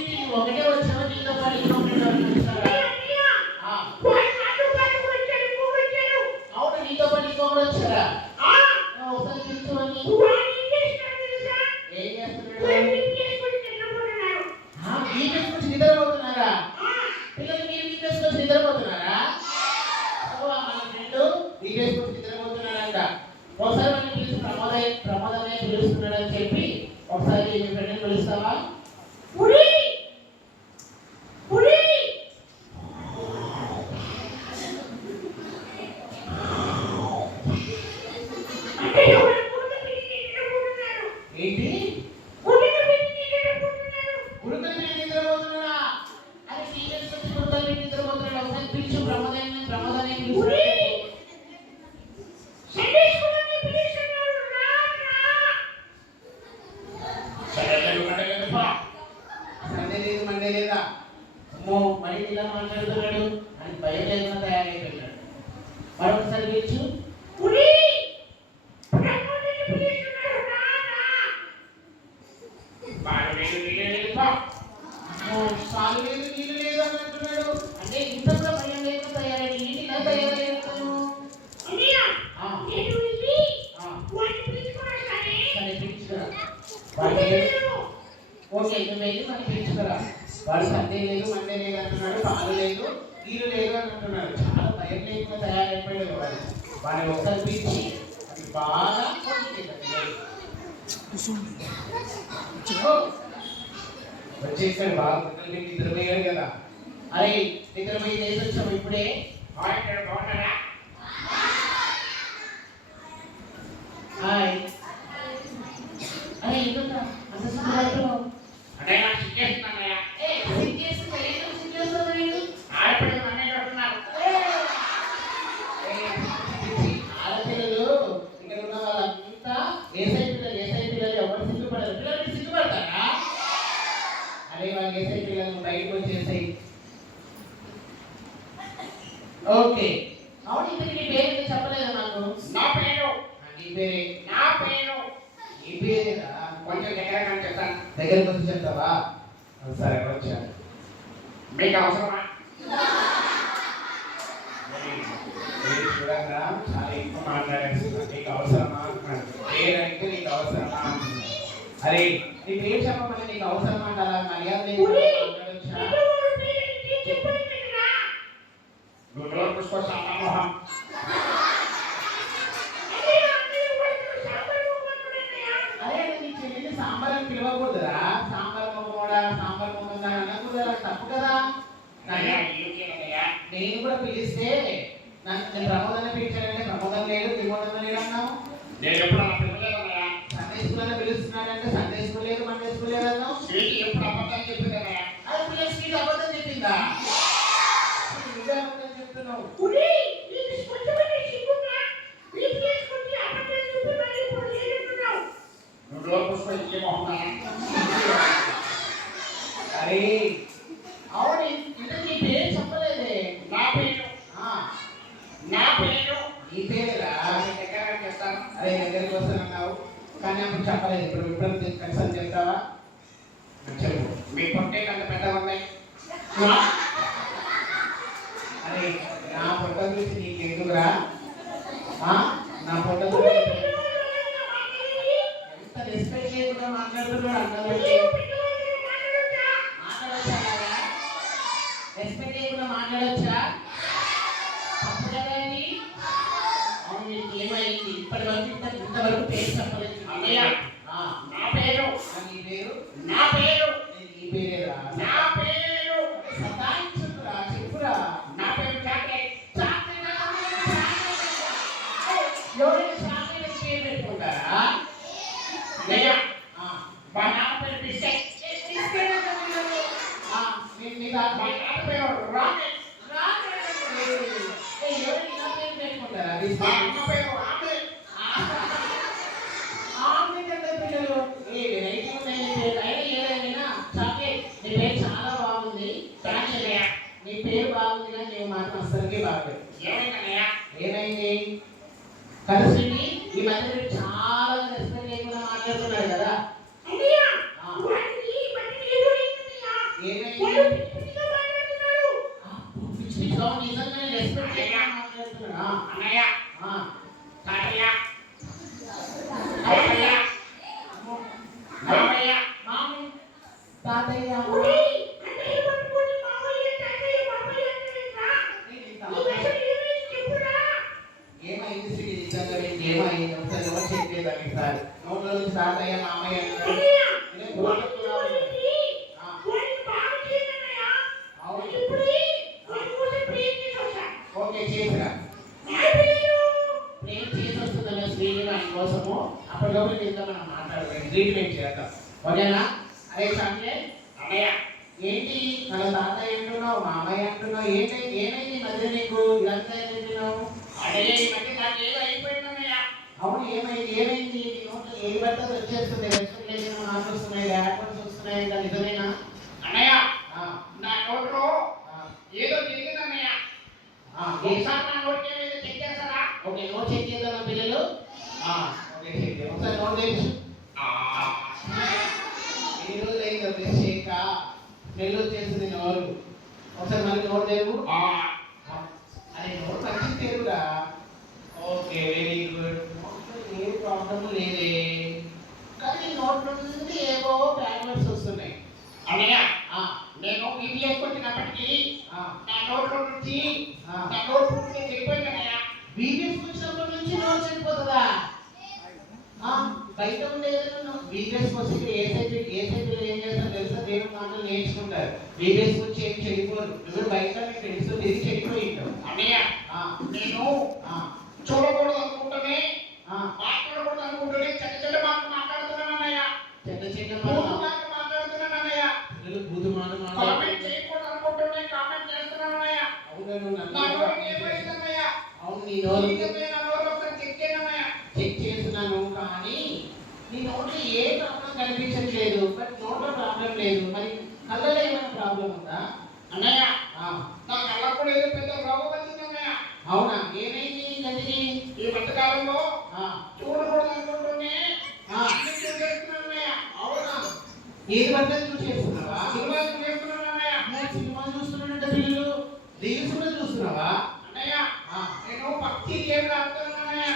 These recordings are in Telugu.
ఏంటి ఒకటే వచ్చావా నీతో పాటు ఇంకొకటి వచ్చారా? అవును నీతో పాటు ఇంకొకటి వచ్చారా? ఒకసారి పిలుచుకోండి. ఏం చేస్తున్నాడు? వీకెండ్స్ వచ్చి నిద్రపోతున్నారా? పిల్లలు మీరు వీకెండ్స్ వచ్చి నిద్రపోతున్నారా? మన ఫ్రెండ్ వీకెండ్స్ వచ్చి నిద్రపోతున్నాడంట. ఒకసారి మనం పిలిచి ప్రమాదమే పిలుస్తున్నాడని చెప్పి ఒకసారి మీ ఫ్రెండ్ని పిలుస్తావా? ఏంటి గురుకుల మీద నిద్రపోతున్నాడా? అది సీరియస్ వచ్చి గురుకుల మీద నిద్రపోతున్నాడు. ఒకసారి పిలుచు ప్రమాదాన్ని పిలుస్తున్నాడు. సండే లేదు మండే లేదా? అమ్మో మరి ఇలా మాట్లాడుతున్నాడు అని భయం లేకుండా తయారైపోయినాడు. మరొకసారి పిలుచు. సాగు లేదు నీళ్ళు లేదు అని అంటున్నాడు. అంటే ఇంత కూడా భయం లేకుండా తయారై ఏంటి ఇలా తయారయ్యాను? ఓకే నువ్వు వెళ్ళి మనం పిలుచుకురా. వాడు సండే లేదు మండే లేదు అంటున్నాడు. పాలు లేదు నీళ్ళు లేదు అని అంటున్నాడు. చాలా భయం లేకుండా తయారైపోయాడు వాడు. వాడిని ఒకసారి పిలిచి అది బాగా వచ్చేసాడు. బాగా పిల్లలు మీకు నిద్రపోయాడు కదా. అరే నిద్రపోయి లేచి వచ్చాము ఇప్పుడే. హాయ్ అరే ఎందుకు అంత సిగ్గుపడుతున్నావు? ఆడపిల్లలు ఇక్కడ ఉన్న వాళ్ళంతా ఏసై పిల్లలు ఎవరు సిగ్గుపడరు. పిల్లలకి సిగ్గుపడతారా? అరే వాళ్ళు ఏసై పిల్లలు బయటకు వచ్చేసాయి. ఓకే అవును ఇంతకు నీ పేరు చెప్పలేదు నాకు. నా పేరు నీ పేరే. నా పేరు నీ పేరేనా? కొంచెం దగ్గరగా చెప్తాను. దగ్గరకు వచ్చి చెప్తావా? సరే వచ్చా. మీకు అవసరమా? చూడగా చాలా ఎక్కువ మాట్లాడేస్తున్నా. నీకు అవసరమా అంటున్నాడు. పేరంటే నీకు అవసరమా అంటున్నాడు. అరే నీ పేరు చెప్పమని నీకు అవసరమా అంటారా? మర్యాద అరే నీ చెల్లిని సాంబార్ అని పిలవకూడదురా. సాంబార్ మొగమోడా సాంబార్ మొగందా అనకూడదు. తప్పు కదా. నేను కూడా పిలిస్తే నేను ప్రమోదాన్ని పిలిచానంటే ప్రమోదం లేదు విమోదం లేదు అన్నావు. సండే స్కూల్ పిలుస్తున్నాడంటే సండే స్కూల్ లేదు మండే స్కూల్ లేదు అన్నావు. అబద్ధం చెప్పిందా? అది పిల్లలు స్వీట్ అబద్ధం చెప్పిందా? అబద్ధం చెప్తున్నావు. అరే అవును ఇంత నీ పేరు చెప్పలేదే. నా పేరు నీ పేరేరా? దగ్గర చెప్తాను. అరే దగ్గరికి వస్తానన్నావు కానీ అప్పుడు చెప్పలేదు. ఇప్పుడు కన్సల్ట్ చేస్తావా? చెప్పు. మీ పొట్టే కంటే పెద్దగా ఉన్నాయి. అరే నా పొట్ట గురించి నీకు ఎందుకురా? నా పొట్ట గురించి ఎంత రెస్పెక్ట్ చేయకుండా మాట్లాడుతున్నాడు అన్నది. రెస్పెక్ట్ చేయకుండా మాట్లాడొచ్చా? తప్పు కదండి. అవును మీకు ఏమైంది? ఇప్పటి వరకు ఇంతవరకు పేరు చెప్పలేదు. నా పేరు నీ పేరు? నా పేరు నీ పేరేరా? నా పేరు సతాయించుకురా చెప్పురా. నా పేరు చాక్లెట్. ఎవరైనా చాక్లెట్ పేరు పెట్టుకుంటారా? మా నాన్న పేరు బిస్కెట్. చాలా బాగుంది. నీ పేరు బాగుంది కానీ నేను మాత్రం అసలుకే బాగలేదు. ఏమైంది? కలిసి ఈ మధ్య చాలా రెస్పెక్ట్ లేకుండా మాట్లాడుతున్నాడు కదా. ఏమైంది? వాడు పిచ్చి పిచ్చిగా మాట్లాడుతున్నాడు. పిచ్చి పిచ్చిగా నిజంగానే రెస్పెక్ట్ చేయకుండా మాట్లాడుతున్నా. అన్నయ్య, ఆ, తాతయ్య, తాతయ్య, మామయ్య, మామి, తాతయ్య. ఒరేయ్, అన్నయ్య పట్టుకొని మామయ్య, తాతయ్య, మామయ్య అంటావేంట్రా? నీకు అసలు ఏమైంది చెప్పురా? ఏమైంది శ్రీ? నిజంగా నీకు ఏమైంది? ఒకసారి ఎవరు చెప్పేదాన్ని సార్ నోట్లో నుంచి తాతయ్య మామయ్య అన్నారు. అన్నయ్య, నేను వాడికి గుర్తుకున్నాను. వాడికి ఆ, వాడికి బాగా చేయనన్నయ్య. అవును. ఇప్పుడే వాడి కోసం ప్రేయర్ చేసి వచ్చా. ఓకే చేసిరా. నా పేరు నేను చేసి వస్తుందన్న శ్రీని ఆయన కోసము అప్పటిలోపు ఇంకా మనం మాట్లాడలేదు ట్రీట్మెంట్ చేద్దాం. ఓకేనా? అరే సంజయ్, అన్నయ్య, ఏంటి మన తాతయ్య అంటున్నావు మామయ్య అంటున్నావు, ఏంటి ఏమైంది ఈ మధ్య నీకు ఇదంతా ఏంటున్నావు? అదే ఈ మధ్య నాకు ఏదో అయిపోయిందన్నయ్య. అవును ఏమైంది ఏమైంది? నీ నోట్లో ఏది పడుతుంది వచ్చేస్తుంది, రెస్పిరేషన్ మార్క్స్ వస్తున్నాయి, ర్యాపర్స్ వస్తున్నాయి, ఇంకా నిజమేనా? అన్నయ్య, ఆ, నా నోట్లో ఆ, ఏదో జరిగిందన్నయ్య. ఆ, ఒకసారి నా నోటికి ఏదో చెక్ చేస్తారా? ఓకే నోట్ చెక్ చేద్దామా పిల్లలు? ఆ, ఓకే చెక్ చేద్దాం. ఒకసారి నోట్ తెలుసు ఎన్ని రోజులు అయింది బ్రష్ చేయక, స్మెల్ వచ్చేసింది నోరు. ఒకసారి మళ్ళీ నోట్ తెరువు. అరే నోరు మంచి తెరువురా. Okay very good. నోట్లో ఏ ప్రాబ్లం లేదే, కానీ నోట్లో నుండి ఏవో బ్యాడ్ వర్డ్స్ వస్తున్నాయి. అన్నయ్య, ఆ, నేను ఈబీఎస్ కొట్టినప్పటికీ ఆ, నా నోట్లో నుంచి ఆ. నా నోట్ పూర్తిగా చెడిపోయిందన్నయ్య. వీడియోస్ వచ్చినప్పటి నుంచి నోట్ చెడిపోతుందా? ఆ, బయట ఉండేది వీడియోస్ వచ్చి ఏ సైజులో ఏం చేస్తారో తెలుసా? దేవుని మాటలు నేర్చుకుంటారు. వీడియోస్ వచ్చి ఏం చెడిపోరు. నువ్వు బయట మీకు తెలుసు ఇది చెడిపోయి ఉంటావు. అన్నయ్య, ఆ, నేను ఆ, చూడకూడదు అనుకుంటూనే ఆ, మాట్లాడకూడదు అనుకుంటూనే చెడ్డ చెడ్డ మాటలు మాట్లాడుతున్నాను అన్నయ్య. చెడ్డ చెడ్డ బూతు మాటలు మాటలు మాట్లాడుతున్నాను అన్నయ్య. పిల్లలు బూతు మాటలు కామెంట్ మాట్లాడుతున్నారు. చేయకూడదు అనుకుంటూనే కామెంట్ చేస్తున్నాను అన్నయ్య. అవును నువ్వు నన్ను నా నోటికి ఏమైంది అన్నయ్య? అవును నీ నోరు నిజమే, నా నోరు ఒకసారి చెక్ చేయండి అన్నయ్య. చెక్ చేస్తున్నాను, కానీ నీ నోట్లో ఏ ప్రాబ్లం కనిపించట్లేదు. బట్ నోట్లో ప్రాబ్లం లేదు, మరి కళ్ళలో ఏమైనా ప్రాబ్లం ఉందా? అన్నయ్య, ఆ, నా కళ్ళకు కూడా ఏదో పెద్ద రోగం వచ్చింది అన్నయ్య. అవునా ఏమైంది కంటికి? ఈ మధ్యకాలంలో ఆ, చూడకూడదు అనుకుంటూనే ఆ, అన్ని చూసేస్తున్నాను అన్నయ్య. అవునా ఏది పడితే చూసేస్తున్నావా? సినిమా చూసేస్తున్నాను అన్నయ్య. సినిమా చూస్తున్నానంటే పిల్లలు రీల్స్ కూడా చూస్తున్నావా? అన్నయ్య, ఆ, నేను పబ్జి గేమ్ ఆడుతున్నాను అన్నయ్య.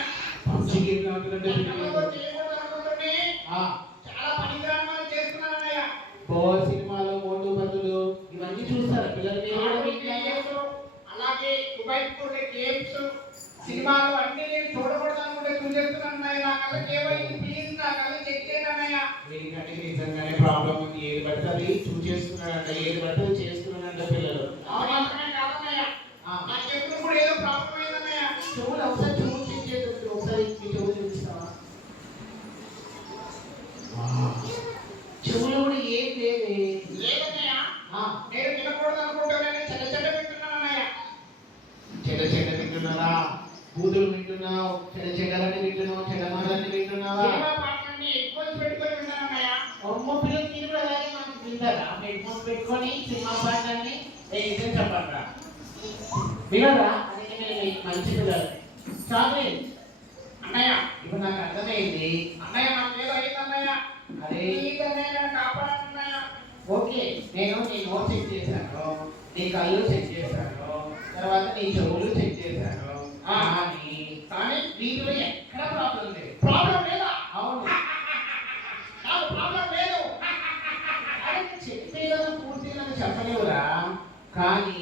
పబ్జి గేమ్ ఆడుతుంటే పిల్లలతో చేయకూడదు అనుకుంటూనే చాలా పనికిరాని చేస్తున్నాను అన్నయ్య. సినిమాలు మోటు పదులు ఇవన్నీ చూస్తారా పిల్లలు? మీరు కూడా ఆటలు, వీటిని వీడియోస్, అలాగే మొబైల్ ఫోన్ గేమ్స్, సినిమాలు అన్ని నేను చూడకూడదు అనుకుంటే చూసేస్తున్నాను అన్నయ్య. నా కళ్ళకి ఏమైంది? ప్లీజ్ నా కళ్ళు చెక్ చేయండి అన్నయ్య. వీడికంటే నిజంగానే ప్రాబ్లం ఉంది. ఏది పడితే అది చూసేస్తున్నాడంట, ఏది పడితే అది చేస్తున్నాడంట పిల్లలు. ఆ మాత్రమే కాదన్నయ్య, ఆ, నా చెప్పులు కూడా ఏదో ప్రాబ్లం అయిందన్నయ్య. చెవులు ఒకసారి చెవులు చెక్ చేద్దాం. ఒకసారి మీ చెవులు చూపిస్తావా? చెవులు కూడా ఏం లేదే. లేదన్నయ్య, ఆ, నేను వినకూడదు అనుకుంటూనే చెడ్డ చెడ్డ వింటున్నాను అన్నయ్య. చెడ్డ చెడ్డ వింటున్నారా? బూతులు వింటున్నావు, చెడ్డ చెడ్డలన్నీ వింటున్నావు, చెడ్డ మాటలన్నీ వింటున్నావా? సినిమా పాటలన్నీ ఎక్కువ పెట్టుకొని వింటాను అన్నయ్య. అమ్మ పిల్లలు మీరు కూడా అలాగే మనకి వింటారా? హెడ్ ఫోన్స్ పెట్టుకొని సినిమా పాటలన్నీ నిజం చెప్పండి వినరా? అది మంచి పిల్లలు. చాక్లెట్ అన్నయ్య, ఇప్పుడు నాకు అర్థమైంది. అన్నయ్య నాకు ఏదో అయింది అన్నయ్య. అరే ప్లీజ్ అన్నయ్య, నన్ను కాపాడండి అన్నయ్య. ఓకే నేను నీ నోట్ చెక్ చేశాను, నీ కళ్ళు చెక్ చేశాను, తర్వాత నీ చెవులు చెక్ చేశాను. కానీ వీటిలో ఎక్కడ ప్రాబ్లం లేదు. ప్రాబ్లం లేదా? అవును నాకు ప్రాబ్లం లేదు. అరే చెప్పేదని పూర్తిగా నన్ను చెప్పలేవురా, కానీ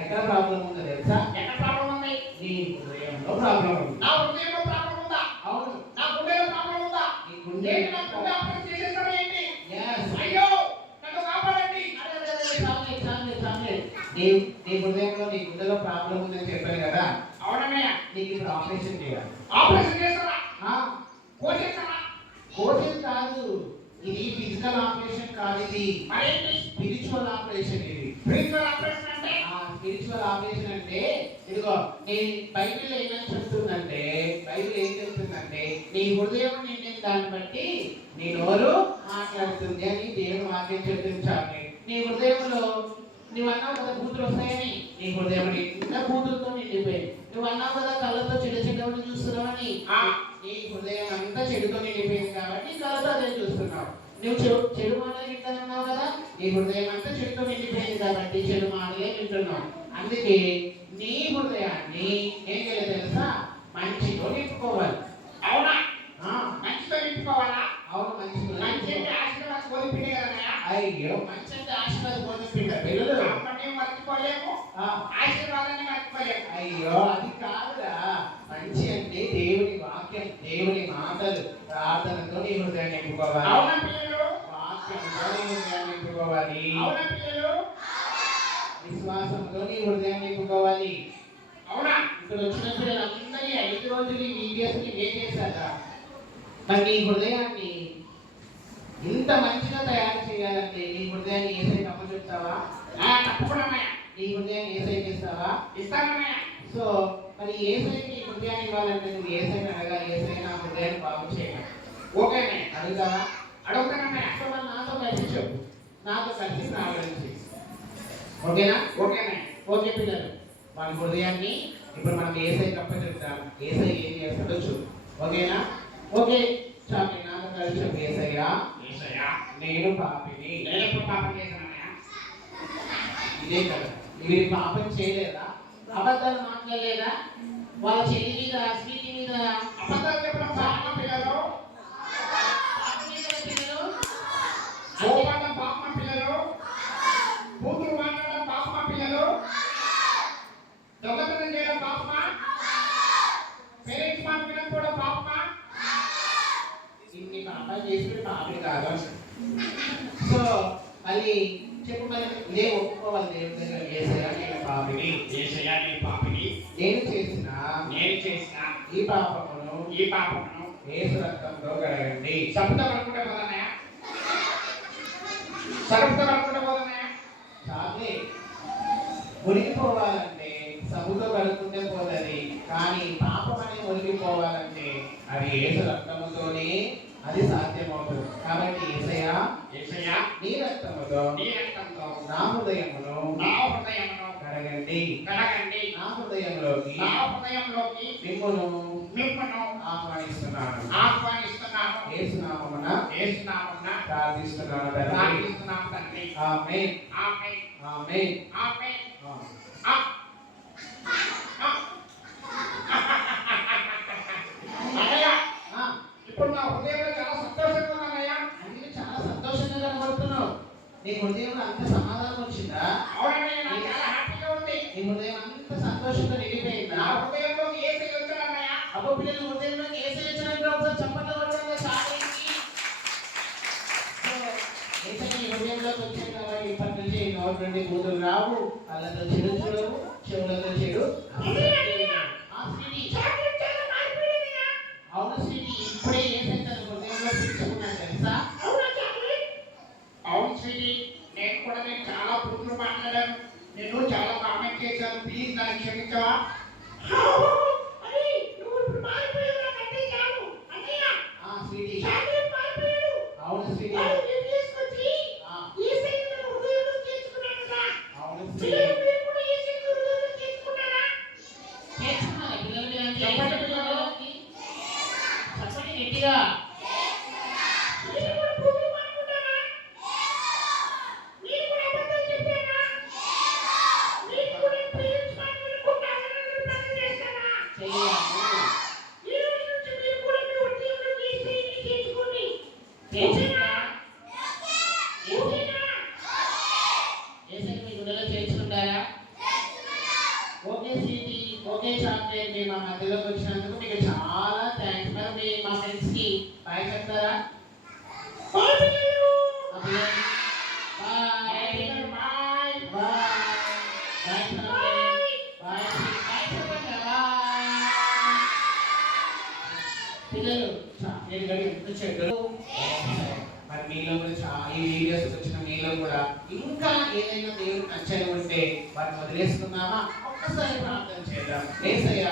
ఎక్కడ ప్రాబ్లం ఉందో తెలుసా? ఎక్కడ ప్రాబ్లం ఉంది? నీ హృదయంలో ప్రాబ్లం ఉంది. నా హృదయంలో ప్రాబ్లం ఉందా? అవును నా గుండెలో ప్రాబ్లం ఉందా? నీ గుండె ఏంటి నా గుండె ఆపరేషన్ చేసేస్తారా ఏంటి? Yes. అయ్యో, నన్ను కాపాడండి. అరే, అరే, అరే, చాక్లెట్. నీ హృదయంలో నీ గుండెలో ప్రాబ్లం ఉందని చెప్పాను కదా, అవునన్నయ్య, నీకు ఇప్పుడు ఆపరేషన్ చేయాలి. ఆపరేషన్ చేస్తారా? ఆ, కోసేస్తారా? కోర్స్ కాదు, ఇది ఫిజికల్ ఆపరేషన్ కాదు, ఇది మరేంటి? Spiritual operation. ఇది స్పిరిచువల్ ఆపరేషన్ అంటే? స్పిరిచువల్ ఆపరేషన్ అంటే ఇదిగో నీ బైబిల్ ఏమని చెప్తుందంటే, బైబిల్ ఏం చెప్తుందంటే నీ హృదయం నిండిన దాన్ని బట్టి నీ నోరు మాట్లాడుతుంది అని దేవుడు వాక్యం చెప్పించాలి. నీ హృదయంలో నువ్వు అన్నావు కదా బూతులు వస్తాయని, నీ హృదయం నిండా బూతులతో నిండిపోయింది. నువ్వు అన్నావు కదా కళ్ళతో చెడు చెడ్డవని చూస్తున్నావని, నీ హృదయం అంతా చెడుతో నిండిపోయింది కాబట్టి కళ్ళతో అదే చూస్తున్నావు. నువ్వు చెడు మాటలు వింటానన్నావు కదా, నీ హృదయం అంతా చెడుతో నిండిపోయింది కాబట్టి చెడు మాటలే వింటున్నావు. అందుకే నీ హృదయాన్ని ఏం చేయాలి తెలుసా? మంచితో నింపుకోవాలి. అవునా? ఆ, మంచితో నింపుకోవాలా? అవును, మంచితో మంచి అంటే ఆశీర్వాదం కోరిపిండే కదా. అయ్యో, మంచి అంటే ఆశీర్వాదం పొందుతుంట పిల్లలు. అమ్మని మర్చిపోలేము, ఆశీర్వాదాన్ని మర్చిపోలేము. అయ్యో, అది కాదురా. మంచి అంటే దేవుని వాక్యం, దేవుని మాటలు, ప్రార్థనతో నీ హృదయాన్ని నింపుకోవాలి. అవునా పిల్లలు? వాక్యంతో నీ హృదయాన్ని నింపుకోవాలి. అవునా పిల్లలు? విశ్వాసంతో నీ హృదయాన్ని నింపుకోవాలి. అవునా? ఇక్కడ వచ్చిన పిల్లలందరినీ 5 రోజులు ఈ వీడియోస్ ని ఏం చేశారా? మరి నీ హృదయాన్ని ఇంత మంచిగా తయారు చేయాలంటే నీ హృదయాన్ని ఏసైకి అప్పచెప్తావా? తప్పకుండా నీ హృదయాన్ని ఏసైకి ఇస్తావా? ఇస్తానన్నయ్య. సో మరి ఏసైకి నీ హృదయాన్ని ఇవ్వాలంటే నువ్వు ఏసైని అడగాలి. ఏసై నా హృదయాన్ని బాగు చేయాలి. ఓకేనే? అడుగుతావా? అడుగుతానన్నయ్య. సో మరి నాతో కలిసి చెప్పు, నాతో కలిసి నా గురించి. ఓకేనా? ఓకేనే? ఓకే పిల్లలు, మన హృదయాన్ని ఇప్పుడు మనం ఏసైకి అప్పచెప్తాం. ఏసై ఏం చేస్తాడో చూడు. ఓకేనా? ఓకే చాలు, నాతో కలిసి చెప్పు. ఏసయ్యా, యేసయ్యా, నేను పాపిని. నేను ఎప్పుడు పాపం చేశానన్నయ్య? ఇదే కదా, మీరు పాపం చేయలేదా? అబద్ధాలు మాట్లాడలేదా? వాళ్ళ చెల్లి మీద, స్వీటి మీద అబద్ధాలు చెప్పడం పాపమా పిల్లలు? పాపమే కదా పిల్లలు? కోపడడం పాపమా పిల్లలు? కూతురు మాట్లాడడం పాపమా పిల్లలు? దొంగతనం చేయడం పాపమా? పేరెంట్స్ మాట వినకపోవడం పాపమా? ఇన్ని పాపాలు చేసి పాపి కాదు. సో మళ్ళీ చెప్పు, మరి ఇదే ఒప్పుకోవాలి దేవుడి దగ్గర. ఏసయ్యా, నేను పాపిని. యేసయ్యా, నేను పాపిని. నేను చేసిన ఈ పాపమును యేసు రక్తంతో కడగండి. సబ్బుతో కడుక్కుంటే పోదన్నయ్య? సబ్బుతో కడుక్కుంటే పోదన్నయ్య? చాలే, మునిగిపోవాలంటే సబ్బుతో కడుక్కుంటే పోతుంది, కానీ పాపం అనేది మునిగిపోవాలంటే అది యేసు రక్తముతోనే అది సాధ్యమవుతుంది. కాబట్టి యేసయ్యా, యేసయ్యా, నీ రక్తముతో నీ రక్తంతో నా హృదయమును నా హృదయమును కడగండి. కడగండి. నా హృదయంలోకి నా హృదయంలోకి మిమ్మును మిమ్మను ఆహ్వానిస్తున్నాను. ఆహ్వానిస్తున్నాను. యేసునామమున యేసునామమున ప్రార్థిస్తున్నాను తండ్రి. ప్రార్థిస్తున్నాము తండ్రి. ఆమేన్, ఆమేన్, ఆమేన్. ఆమేన్. అన్నయ్య, ఆ, ఇప్పుడు నా హృదయంలో చాలా సంతోషంగా ఉందన్నయ్య. అందుకే చాలా సంతోషంగా కనబడుతున్నావు. నీ హృదయంలో అంత సమాధానం వచ్చిందా? అవునన్నయ్య, నాకు చాలా హ్యాపీగా ఉంది. నీ హృదయం అంత సంతోషంగా నిండిపోయిందా? నా హృదయంలో యేసయ్య వచ్చాడన్నయ్య. అబ్బో పిల్లలు, హృదయంలోకి యేసయ్య వచ్చినప్పుడు ఒకసారి చప్పట్లు కొట్టండి చాలేంటి. సో యేసయ్య నీ హృదయంలోకి వచ్చాడు కాబట్టి ఇప్పటి నుంచి ఈ నోటి నుండి బూతులు రావు, కళ్ళతో చెడు చూడవు, చెవులతో చెడు. ఆ స్వీటీ, అవును స్వీటీ, ఇప్పుడే యేసయ్య తన హృదయంలో పిలుచుకున్నాడు తెలుసా? అవును స్వీటీ, నేను చాలా బూతులు మాట్లాడాను, నేను చాలా కామెంట్ చేశాను. ప్లీజ్ నన్ను క్షమించవా? ఆ స్వీటీ, అవును స్వీటీ, ఆ, అవును స్వీటీ. చేర్చుకున్నారా పిల్లలు? మీరు చెప్పండి పిల్లలకి చెప్పండి గట్టిగా. చెయ్యాలి. చేర్చుకుంటా? యేసయ్య మీ గుండెలో చేర్చుకుంటారా? ఓకే స్వీటీ, ఓకే చాక్లెట్, మీరు మా మధ్యలోకి వచ్చినందుకు మీకు చాలా థ్యాంక్స్. మరి మీ మా ఫ్రెండ్స్ కి బాయ్ చెప్తారా? మా పిల్లలు, bye bye bye bye chocolate, bye bye చెప్పండి. బాయ్ పిల్లలు. చాక్లెట్ గడి ఎంత చెడ్డలు. మరి మీలో కూడా ఈ వీడియోస్ వచ్చిన మీలో కూడా ఇంకా ఏదైనా దేవుడు నచ్చని ఉంటే వాటిని వదిలేసుకున్నామా? ఒక్కసారి ప్రార్థన చేద్దాం. యేసయ్య